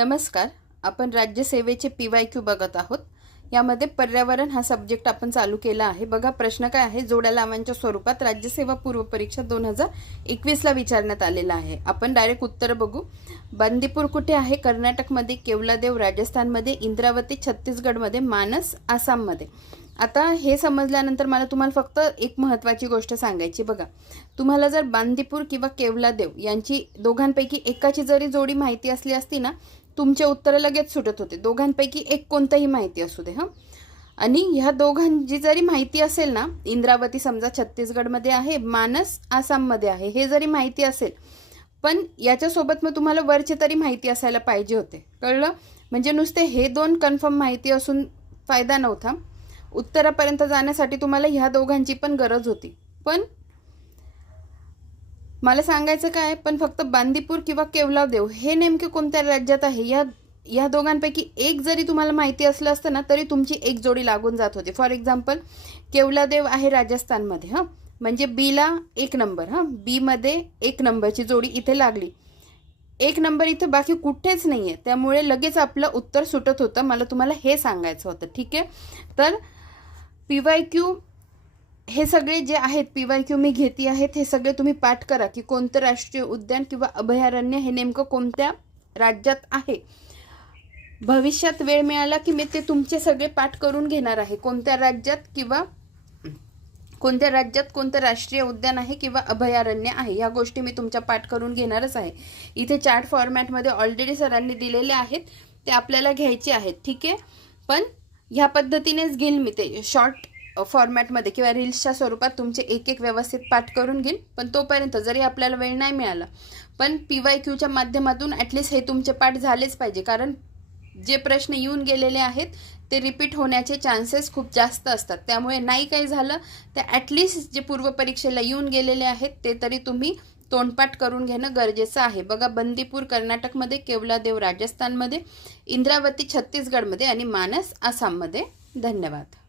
नमस्कार. आपण राज्यसेवेचे PYQ बघत आहोत. यामध्ये पर्यावरण हा सब्जेक्ट आपण चालू केला आहे. बघा प्रश्न काय आहे, जोड्या लावांच्या स्वरूपात राज्यसेवा पूर्व परीक्षा 2021 ला विचारण्यात आलेला आहे. आपण डायरेक्ट उत्तर बघू. बंदीपूर कुठे आहे? कर्नाटकमध्ये, केवलादेव राजस्थानमध्ये, इंद्रावती छत्तीसगडमध्ये, मानस आसाममध्ये. आता हे समजल्यानंतर मला तुम्हाला फक्त एक महत्त्वाची गोष्ट सांगायची. बघा, तुम्हाला जर बांदीपूर किंवा केवलादेव यांची दोघांपैकी एकाची जरी जोडी माहिती असली असती ना, तुमचे उत्तर लगेच सुटत होते. दोघांपैकी एक कोणतंही माहिती असू दे. आणि ह्या दोघांची जरी माहिती असेल ना, इंद्रावती समजा छत्तीसगडमध्ये आहे, मानस आसाममध्ये आहे, हे जरी माहिती असेल, पण याच्यासोबत मग तुम्हाला वरचे तरी माहिती असायला पाहिजे होते. कळलं? म्हणजे नुसते हे दोन कन्फर्म माहिती असून फायदा नव्हता. उत्तरापर्यंत जाण्यासाठी तुम्हाला ह्या दोघांची पण गरज होती. पण मला सांगायचं काय, पण फक्त बांदीपूर किंवा केवलादेव हे नेमके कोणत्या राज्यात आहे, या दोघांपैकी एक जरी तुम्हाला माहिती असलं असतं ना, तरी तुमची एक जोडी लागून जात होती. फॉर एक्झाम्पल, केवलादेव आहे राजस्थानमध्ये, म्हणजे बीला 1 नंबर, बी मध्ये 1 नंबरची जोडी इथे लागली. 1 नंबर इथे बाकी कुठेच नाहीये, त्यामुळे लगेच आपलं उत्तर सुटत होतं. मला तुम्हाला हे सांगायचं होतं. ठीक आहे, तर PYQ हे सगळे जे आहेत, PYQ मी घेते आहेत, हे सगळे तुम्ही पाठ करा की कोणतं राष्ट्रीय उद्यान किंवा अभयारण्य हे नेमकं कोणत्या राज्यात आहे. भविष्यात वेळ मिळाला की मी ते तुमचे सगळे पाठ करून घेणार आहे. कोणत्या राज्यात कोणतं राष्ट्रीय उद्यान आहे किंवा अभयारण्य आहे, या गोष्टी मी तुमच्या पाठ करून घेणारच आहे. इथे चार्ट फॉर्मॅटमध्ये ऑलरेडी सरांनी दिलेले आहेत, ते आपल्याला घ्यायचे आहेत. ठीक आहे, पण ह्या पद्धतीनेच घेईल मी ते शॉर्ट फॉर्मॅटमध्ये किंवा रील्सच्या स्वरूपात तुमचे एक एक व्यवस्थित पाठ करून घेईल. पण तोपर्यंत जरी आपल्याला वेळ नाही मिळाला, पण PYQच्या माध्यमातून ॲटलिस्ट हे तुमचे पाठ झालेच पाहिजे. कारण जे प्रश्न येऊन गेलेले आहेत ते रिपीट होण्याचे चान्सेस खूप जास्त असतात. त्यामुळे नाही काही झालं तर ॲटलिस्ट जे पूर्व परीक्षेला येऊन गेलेले आहेत ते तरी तुम्ही तोंडपाठ करून घेणं गरजेचं आहे. बघा, बंदीपूर कर्नाटकमध्ये, केवलादेव राजस्थानमध्ये, इंद्रावती छत्तीसगडमध्ये आणि मानस आसाममध्ये. धन्यवाद.